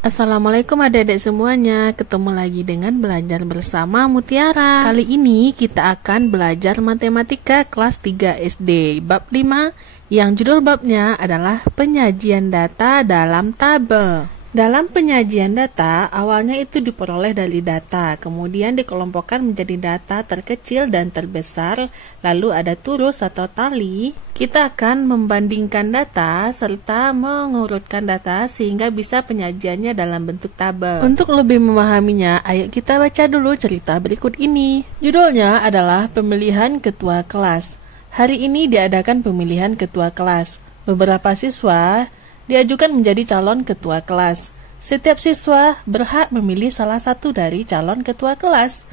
Assalamualaikum adik-adik semuanya, ketemu lagi dengan belajar bersama Mutiara. Kali ini kita akan belajar matematika kelas 3 SD, bab 5, yang judul babnya adalah penyajian data dalam tabel. Dalam penyajian data, awalnya itu diperoleh dari data, kemudian dikelompokkan menjadi data terkecil dan terbesar, lalu ada turus atau tali. Kita akan membandingkan data serta mengurutkan data sehingga bisa penyajiannya dalam bentuk tabel. Untuk lebih memahaminya, ayo kita baca dulu cerita berikut ini. Judulnya adalah pemilihan ketua kelas. Hari ini diadakan pemilihan ketua kelas. Beberapa siswa diajukan menjadi calon ketua kelas. Setiap siswa berhak memilih salah satu dari calon ketua kelas.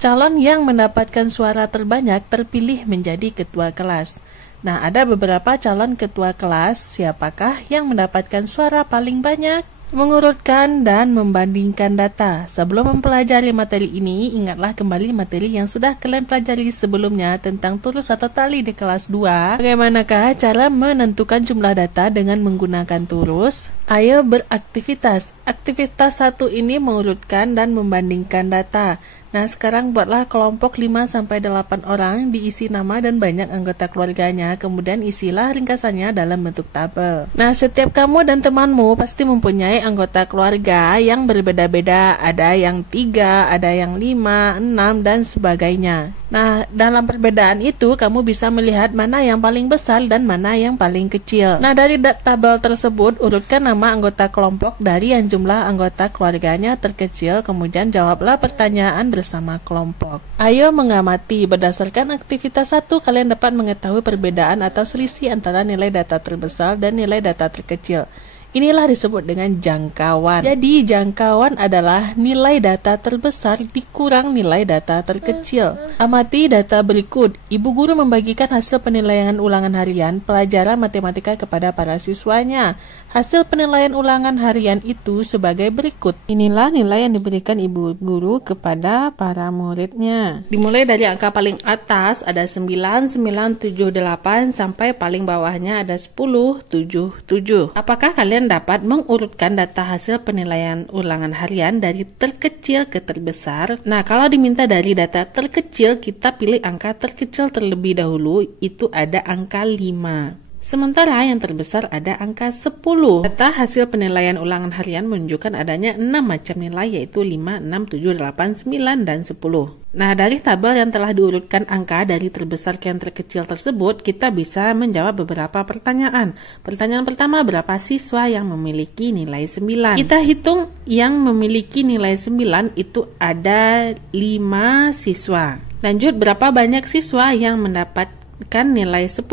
Calon yang mendapatkan suara terbanyak terpilih menjadi ketua kelas. Nah, ada beberapa calon ketua kelas. Siapakah yang mendapatkan suara paling banyak? Mengurutkan dan membandingkan data. Sebelum mempelajari materi ini, ingatlah kembali materi yang sudah kalian pelajari sebelumnya tentang turus atau tali di kelas 2. Bagaimanakah cara menentukan jumlah data dengan menggunakan turus? Ayo beraktivitas. Aktivitas 1 ini mengurutkan dan membandingkan data. Nah, sekarang buatlah kelompok 5-8 orang, diisi nama dan banyak anggota keluarganya, kemudian isilah ringkasannya dalam bentuk tabel. Nah, setiap kamu dan temanmu pasti mempunyai anggota keluarga yang berbeda-beda, ada yang 3, ada yang 5, 6, dan sebagainya. Nah, dalam perbedaan itu, kamu bisa melihat mana yang paling besar dan mana yang paling kecil. Nah, dari tabel tersebut, urutkan nama anggota kelompok dari yang jumlah anggota keluarganya terkecil, kemudian jawablah pertanyaan bersama kelompok. Ayo mengamati. Berdasarkan aktivitas 1, kalian dapat mengetahui perbedaan atau selisih antara nilai data terbesar dan nilai data terkecil. Inilah disebut dengan jangkauan. Jadi, jangkauan adalah nilai data terbesar dikurang nilai data terkecil. Amati data berikut. Ibu guru membagikan hasil penilaian ulangan harian pelajaran matematika kepada para siswanya. Hasil penilaian ulangan harian itu sebagai berikut. Inilah nilai yang diberikan ibu guru kepada para muridnya. Dimulai dari angka paling atas ada 9, 9, 7, 8 sampai paling bawahnya ada 10, 7, 7. Apakah kalian dapat mengurutkan data hasil penilaian ulangan harian dari terkecil ke terbesar? Nah, kalau diminta dari data terkecil, kita pilih angka terkecil terlebih dahulu, itu ada angka 5. Sementara yang terbesar ada angka 10. Data hasil penilaian ulangan harian menunjukkan adanya 6 macam nilai, yaitu 5, 6, 7, 8, 9, dan 10. Nah, dari tabel yang telah diurutkan angka dari terbesar ke yang terkecil tersebut, kita bisa menjawab beberapa pertanyaan. Pertanyaan pertama, berapa siswa yang memiliki nilai 9? Kita hitung yang memiliki nilai 9 itu ada 5 siswa. Lanjut, berapa banyak siswa yang mendapatkan nilai 10?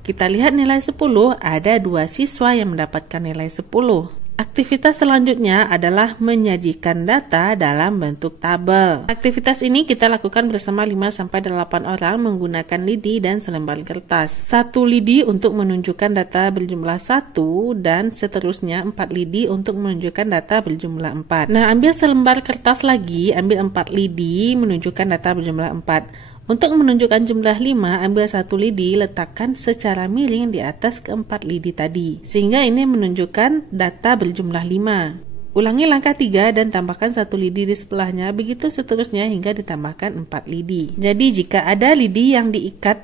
Kita lihat nilai 10, ada 2 siswa yang mendapatkan nilai 10. Aktivitas selanjutnya adalah menyajikan data dalam bentuk tabel. Aktivitas ini kita lakukan bersama 5-8 orang menggunakan lidi dan selembar kertas. 1 lidi untuk menunjukkan data berjumlah 1 dan seterusnya 4 lidi untuk menunjukkan data berjumlah 4. Nah, ambil selembar kertas lagi, ambil 4 lidi menunjukkan data berjumlah 4. Untuk menunjukkan jumlah 5, ambil 1 lidi, letakkan secara miring di atas keempat lidi tadi, sehingga ini menunjukkan data berjumlah 5. Ulangi langkah 3 dan tambahkan 1 lidi di sebelahnya, begitu seterusnya hingga ditambahkan 4 lidi. Jadi jika ada lidi yang diikat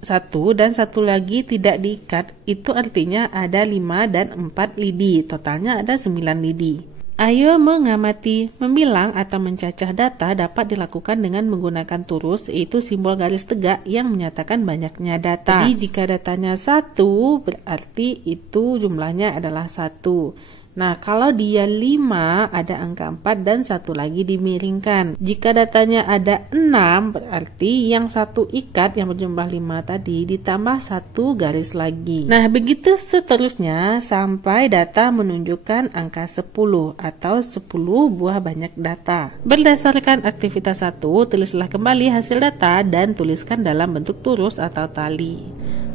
1 dan 1 lagi tidak diikat, itu artinya ada 5 dan 4 lidi, totalnya ada 9 lidi. Ayo mengamati. Membilang atau mencacah data dapat dilakukan dengan menggunakan turus, yaitu simbol garis tegak yang menyatakan banyaknya data. Jadi jika datanya 1, berarti itu jumlahnya adalah 1. Nah, kalau dia 5, ada angka 4 dan 1 lagi dimiringkan. Jika datanya ada 6, berarti yang 1 ikat yang berjumlah 5 tadi ditambah 1 garis lagi. Nah, begitu seterusnya sampai data menunjukkan angka 10 atau 10 buah banyak data. Berdasarkan aktivitas 1, tulislah kembali hasil data dan tuliskan dalam bentuk turus atau tali.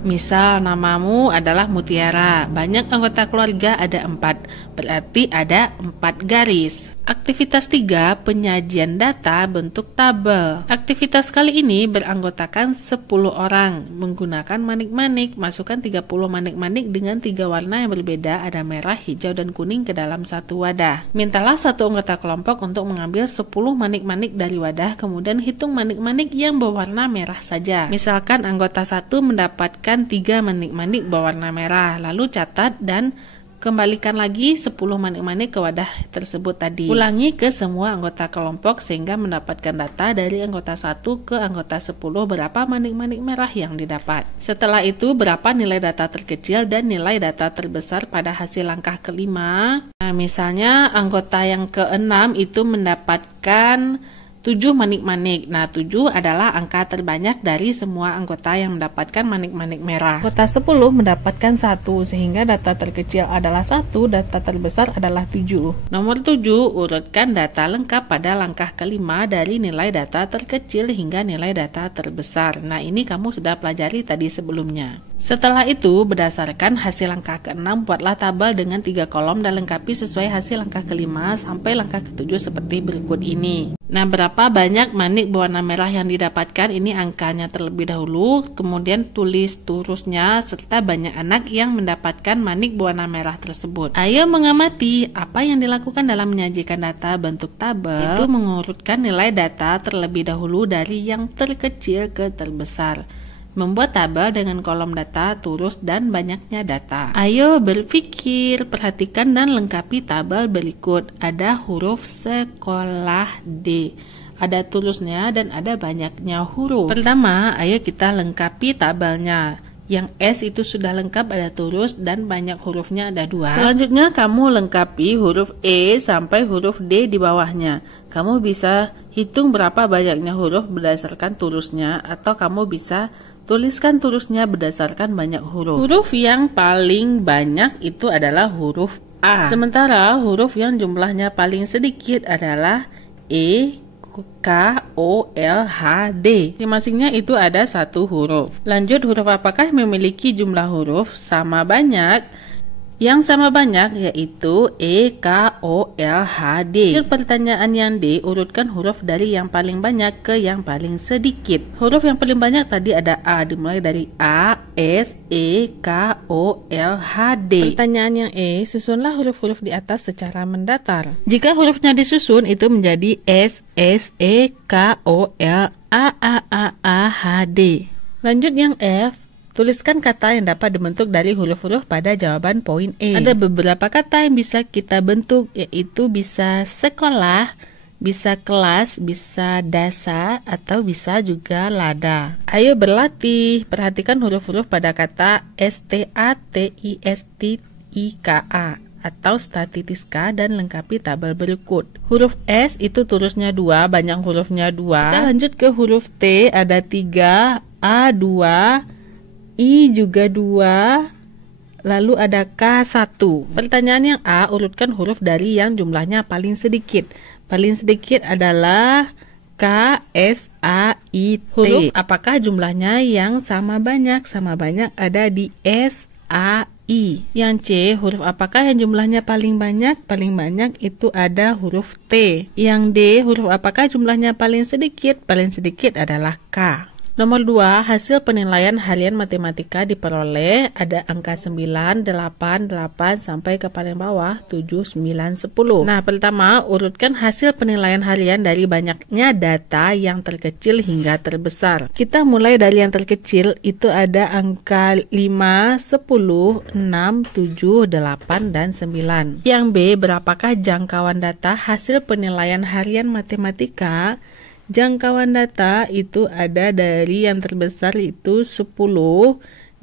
Misal namamu adalah Mutiara, banyak anggota keluarga ada 4, berarti ada 4 garis. Aktivitas 3, penyajian data bentuk tabel. Aktivitas kali ini beranggotakan 10 orang. Menggunakan manik-manik, masukkan 30 manik-manik dengan 3 warna yang berbeda, ada merah, hijau, dan kuning ke dalam satu wadah. Mintalah satu anggota kelompok untuk mengambil 10 manik-manik dari wadah, kemudian hitung manik-manik yang berwarna merah saja. Misalkan anggota 1 mendapatkan 3 manik-manik berwarna merah, lalu catat dan kembalikan lagi 10 manik-manik ke wadah tersebut tadi. Ulangi ke semua anggota kelompok sehingga mendapatkan data dari anggota 1 ke anggota 10 berapa manik-manik merah yang didapat. Setelah itu berapa nilai data terkecil dan nilai data terbesar pada hasil langkah kelima. Nah, misalnya anggota yang ke-6 itu mendapatkan 7 manik-manik. Nah, 7 adalah angka terbanyak dari semua anggota yang mendapatkan manik-manik merah. Anggota 10 mendapatkan 1, sehingga data terkecil adalah 1, data terbesar adalah 7. Nomor 7, urutkan data lengkap pada langkah kelima dari nilai data terkecil hingga nilai data terbesar. Nah, ini kamu sudah pelajari tadi sebelumnya. Setelah itu, berdasarkan hasil langkah ke-6, buatlah tabel dengan 3 kolom dan lengkapi sesuai hasil langkah kelima sampai langkah ke-7 seperti berikut ini. Nah, berapa banyak manik berwarna merah yang didapatkan? Ini angkanya terlebih dahulu, kemudian tulis turusnya serta banyak anak yang mendapatkan manik berwarna merah tersebut. Ayo mengamati apa yang dilakukan dalam menyajikan data bentuk tabel, itu mengurutkan nilai data terlebih dahulu dari yang terkecil ke terbesar. Membuat tabel dengan kolom data, turus, dan banyaknya data. Ayo berpikir, perhatikan dan lengkapi tabel berikut. Ada huruf sekolah D, ada turusnya dan ada banyaknya huruf. Pertama, ayo kita lengkapi tabelnya. Yang S itu sudah lengkap, ada turus dan banyak hurufnya ada 2. Selanjutnya kamu lengkapi huruf E sampai huruf D di bawahnya. Kamu bisa hitung berapa banyaknya huruf berdasarkan turusnya, atau kamu bisa tuliskan turusnya berdasarkan banyak huruf. Huruf yang paling banyak itu adalah huruf A. Sementara huruf yang jumlahnya paling sedikit adalah E, K, O, L, H, D. Masing-masingnya itu ada 1 huruf. Lanjut, huruf apakah memiliki jumlah huruf sama banyak? Yang sama banyak yaitu E, K, O, L, H, D. Pertanyaan yang D, urutkan huruf dari yang paling banyak ke yang paling sedikit. Huruf yang paling banyak tadi ada A, dimulai dari A, S, E, K, O, L, H, D. Pertanyaan yang E, susunlah huruf-huruf di atas secara mendatar. Jika hurufnya disusun, itu menjadi S, S, E, K, O, L, A, H, D. Lanjut yang F. Tuliskan kata yang dapat dibentuk dari huruf-huruf pada jawaban poin E. Ada beberapa kata yang bisa kita bentuk, yaitu bisa sekolah, bisa kelas, bisa dasa, atau bisa juga lada. Ayo berlatih, perhatikan huruf-huruf pada kata STATISTIKA atau statistiska dan lengkapi tabel berikut. Huruf S itu turusnya 2, banyak hurufnya 2. Kita lanjut ke huruf T, ada 3, A 2, I juga 2, lalu ada K1. Pertanyaan yang A, urutkan huruf dari yang jumlahnya paling sedikit. Paling sedikit adalah K, S, A, I, T. Huruf apakah jumlahnya yang sama banyak? Sama banyak ada di S, A, I. Yang C, huruf apakah yang jumlahnya paling banyak? Paling banyak itu ada huruf T. Yang D, huruf apakah jumlahnya paling sedikit? Paling sedikit adalah K. Nomor 2, hasil penilaian harian matematika diperoleh ada angka 9, 8, 8 sampai ke paling bawah 7, 9, 10. Nah, pertama urutkan hasil penilaian harian dari banyaknya data yang terkecil hingga terbesar. Kita mulai dari yang terkecil, itu ada angka 5, 10, 6, 7, 8, dan 9. Yang B, berapakah jangkauan data hasil penilaian harian matematika? Jangkauan data itu ada dari yang terbesar itu 10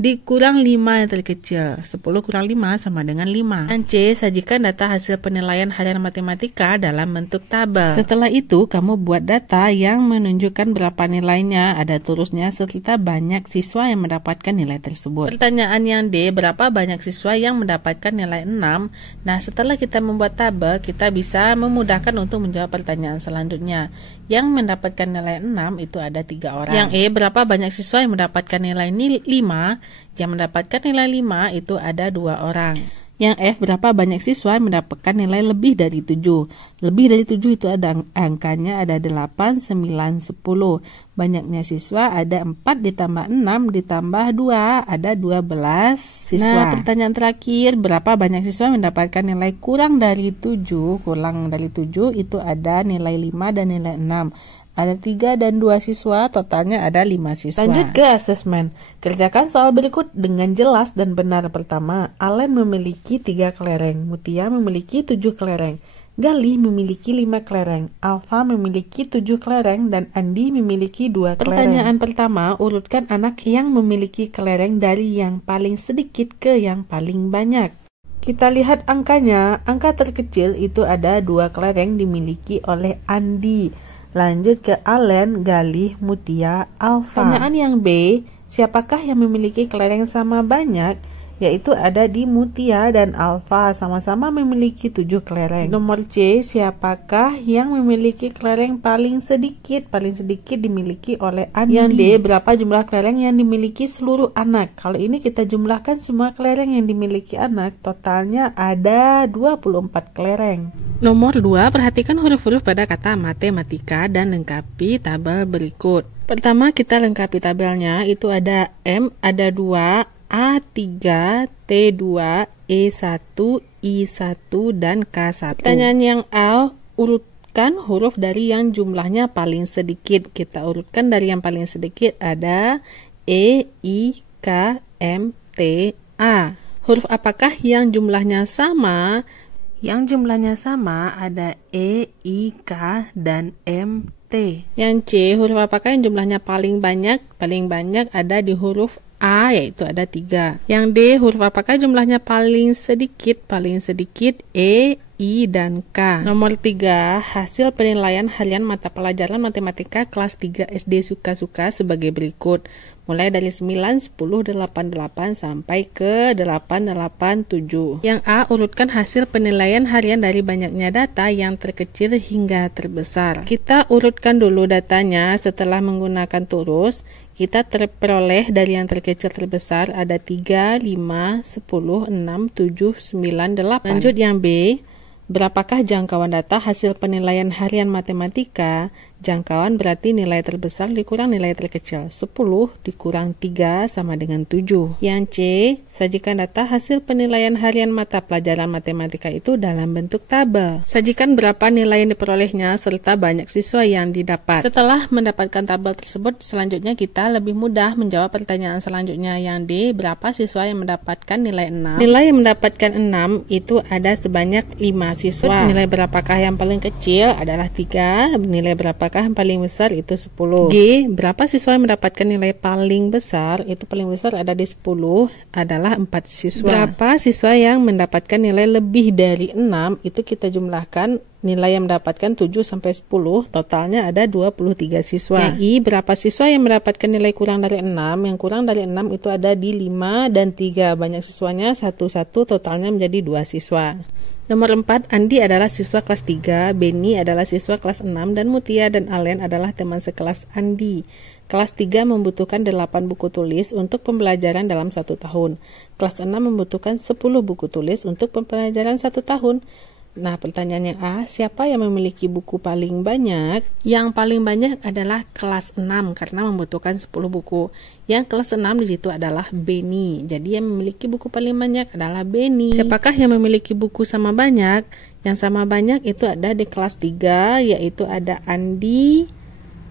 dikurang 5 yang terkecil. 10 kurang 5 sama dengan 5. Dan C, sajikan data hasil penilaian harian matematika dalam bentuk tabel. Setelah itu, kamu buat data yang menunjukkan berapa nilainya, ada turusnya, serta banyak siswa yang mendapatkan nilai tersebut. Pertanyaan yang D, berapa banyak siswa yang mendapatkan nilai 6? Nah, setelah kita membuat tabel, kita bisa memudahkan untuk menjawab pertanyaan selanjutnya. Yang mendapatkan nilai 6 itu ada 3 orang. Yang E, berapa banyak siswa yang mendapatkan nilai 5? Yang mendapatkan nilai 5 itu ada 2 orang. Yang F, berapa banyak siswa yang mendapatkan nilai lebih dari 7? Lebih dari 7 itu ada angkanya ada 8, 9, 10. Banyaknya siswa ada 4 ditambah 6 ditambah 2, ada 12 siswa. Nah, pertanyaan terakhir, berapa banyak siswa yang mendapatkan nilai kurang dari 7? Kurang dari 7 itu ada nilai 5 dan nilai 6. Ada 3 dan 2 siswa, totalnya ada 5 siswa. Lanjut ke asesmen. Kerjakan soal berikut dengan jelas dan benar. Pertama, Allen memiliki 3 kelereng, Mutia memiliki 7 kelereng, Galih memiliki 5 kelereng, Alfa memiliki 7 kelereng, dan Andi memiliki 2 kelereng. Pertanyaan pertama, urutkan anak yang memiliki kelereng dari yang paling sedikit ke yang paling banyak. Kita lihat angkanya, angka terkecil itu ada 2 kelereng dimiliki oleh Andi. Lanjut ke Allen, Galih, Mutia, Alfa. Pertanyaan yang B, siapakah yang memiliki kelereng sama banyak? Yaitu ada di Mutia dan Alfa, sama-sama memiliki 7 kelereng. Nomor C, siapakah yang memiliki kelereng paling sedikit? Paling sedikit dimiliki oleh Andi. Yang D, berapa jumlah kelereng yang dimiliki seluruh anak? Kalau ini kita jumlahkan semua kelereng yang dimiliki anak, totalnya ada 24 kelereng. Nomor 2, perhatikan huruf-huruf pada kata matematika dan lengkapi tabel berikut. Pertama, kita lengkapi tabelnya, itu ada M, ada 2, A3, T2, E1, I1, dan K1. Pertanyaan yang A, urutkan huruf dari yang jumlahnya paling sedikit. Kita urutkan dari yang paling sedikit ada E, I, K, M, T, A. Huruf apakah yang jumlahnya sama? Yang jumlahnya sama ada E, I, K, dan M, T. Yang C, huruf apakah yang jumlahnya paling banyak? Paling banyak ada di huruf A, yaitu ada 3. Yang D, huruf apakah jumlahnya paling sedikit? Paling sedikit E, I, dan K. Nomor 3, hasil penilaian harian mata pelajaran matematika kelas 3 SD suka-suka sebagai berikut. Mulai dari 9, 10, 88 sampai ke 887. Yang A, urutkan hasil penilaian harian dari banyaknya data yang terkecil hingga terbesar. Kita urutkan dulu datanya setelah menggunakan turus. Kita terperoleh dari yang terkecil terbesar ada 3, 5, 10, 6, 7, 9, 8. Lanjut yang B. Berapakah jangkauan data hasil penilaian harian matematika? Jangkauan berarti nilai terbesar dikurang nilai terkecil. 10 dikurang 3 sama dengan 7. Yang C, sajikan data hasil penilaian harian mata pelajaran matematika itu dalam bentuk tabel. Sajikan berapa nilai yang diperolehnya serta banyak siswa yang didapat. Setelah mendapatkan tabel tersebut, selanjutnya kita lebih mudah menjawab pertanyaan selanjutnya. Yang D, berapa siswa yang mendapatkan nilai 6? Nilai yang mendapatkan 6 itu ada sebanyak 5 siswa. Nilai berapakah yang paling kecil? Adalah 3. Nilai berapakah yang paling besar? Itu 10. G, berapa siswa yang mendapatkan nilai paling besar? Itu paling besar ada di 10, adalah 4 siswa. Berapa siswa yang mendapatkan nilai lebih dari 6? Itu kita jumlahkan nilai yang mendapatkan 7 sampai 10, totalnya ada 23 siswa. Yang I, berapa siswa yang mendapatkan nilai kurang dari 6? Yang kurang dari 6 itu ada di 5 dan 3. Banyak siswanya 1, totalnya menjadi 2 siswa. Nomor 4, Andi adalah siswa kelas 3, Beni adalah siswa kelas 6, dan Mutia dan Allen adalah teman sekelas Andi. Kelas 3 membutuhkan 8 buku tulis untuk pembelajaran dalam 1 tahun. Kelas 6 membutuhkan 10 buku tulis untuk pembelajaran 1 tahun. Nah, pertanyaannya A, siapa yang memiliki buku paling banyak? Yang paling banyak adalah kelas 6 karena membutuhkan 10 buku. Yang kelas 6 di situ adalah Beni. Jadi yang memiliki buku paling banyak adalah Beni. Siapakah yang memiliki buku sama banyak? Yang sama banyak itu ada di kelas 3, yaitu ada Andi,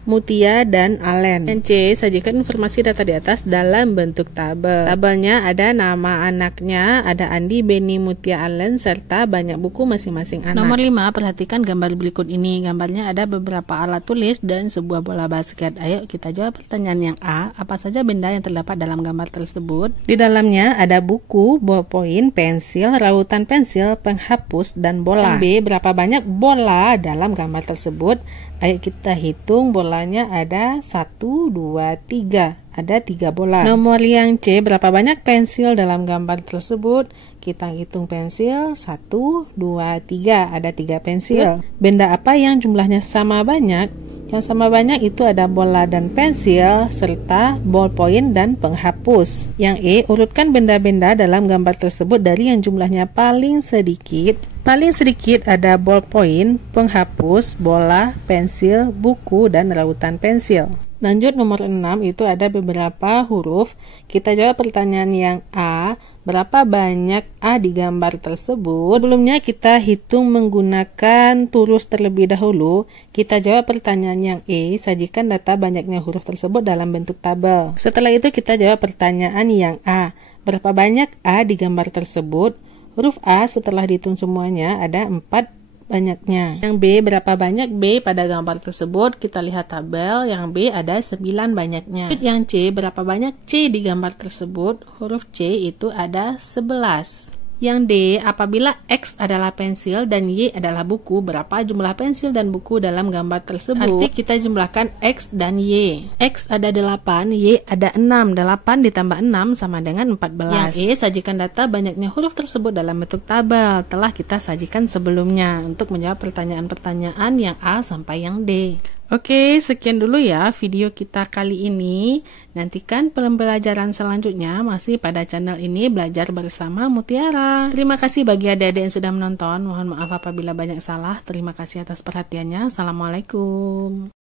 Mutia, dan Allen. Yang C, sajikan informasi data di atas dalam bentuk tabel. Tabelnya ada nama anaknya, ada Andi, Beni, Mutia, Allen, serta banyak buku masing-masing anak. Nomor 5, perhatikan gambar berikut ini. Gambarnya ada beberapa alat tulis dan sebuah bola basket. Ayo kita jawab pertanyaan yang A. Apa saja benda yang terdapat dalam gambar tersebut? Di dalamnya ada buku, ballpoint, pensil, rautan pensil, penghapus, dan bola. Yang B, berapa banyak bola dalam gambar tersebut? Ayo kita hitung, bolanya ada 1, 2, 3. Ada 3 bola. Nomor yang C, berapa banyak pensil dalam gambar tersebut? Kita hitung pensil, 1, 2, 3. Ada 3 pensil. Benda apa yang jumlahnya sama banyak? Yang sama banyak itu ada bola dan pensil, serta ballpoint dan penghapus. Yang E, urutkan benda-benda dalam gambar tersebut dari yang jumlahnya paling sedikit. Paling sedikit ada ballpoint, penghapus, bola, pensil, buku, dan rautan pensil. Lanjut nomor 6 itu ada beberapa huruf. Kita jawab pertanyaan yang A. Berapa banyak A di gambar tersebut? Sebelumnya kita hitung menggunakan tulis terlebih dahulu. Kita jawab pertanyaan yang E. Sajikan data banyaknya huruf tersebut dalam bentuk tabel. Setelah itu kita jawab pertanyaan yang A. Berapa banyak A di gambar tersebut? Huruf A setelah dihitung semuanya ada 4 banyaknya. Yang B, berapa banyak B pada gambar tersebut? Kita lihat tabel. Yang B ada 9 banyaknya. Yang C, berapa banyak C di gambar tersebut? Huruf C itu ada 11. Yang D, apabila X adalah pensil dan Y adalah buku, berapa jumlah pensil dan buku dalam gambar tersebut? Arti kita jumlahkan X dan Y. X ada 8, Y ada 6. 8 ditambah 6 sama dengan 14. Yang E, sajikan data banyaknya huruf tersebut dalam bentuk tabel. Telah kita sajikan sebelumnya untuk menjawab pertanyaan-pertanyaan yang A sampai yang D. Oke, sekian dulu ya video kita kali ini. Nantikan pembelajaran selanjutnya masih pada channel ini, Belajar Bersama Mutiara. Terima kasih bagi adik-adik yang sudah menonton. Mohon maaf apabila banyak salah. Terima kasih atas perhatiannya. Assalamualaikum.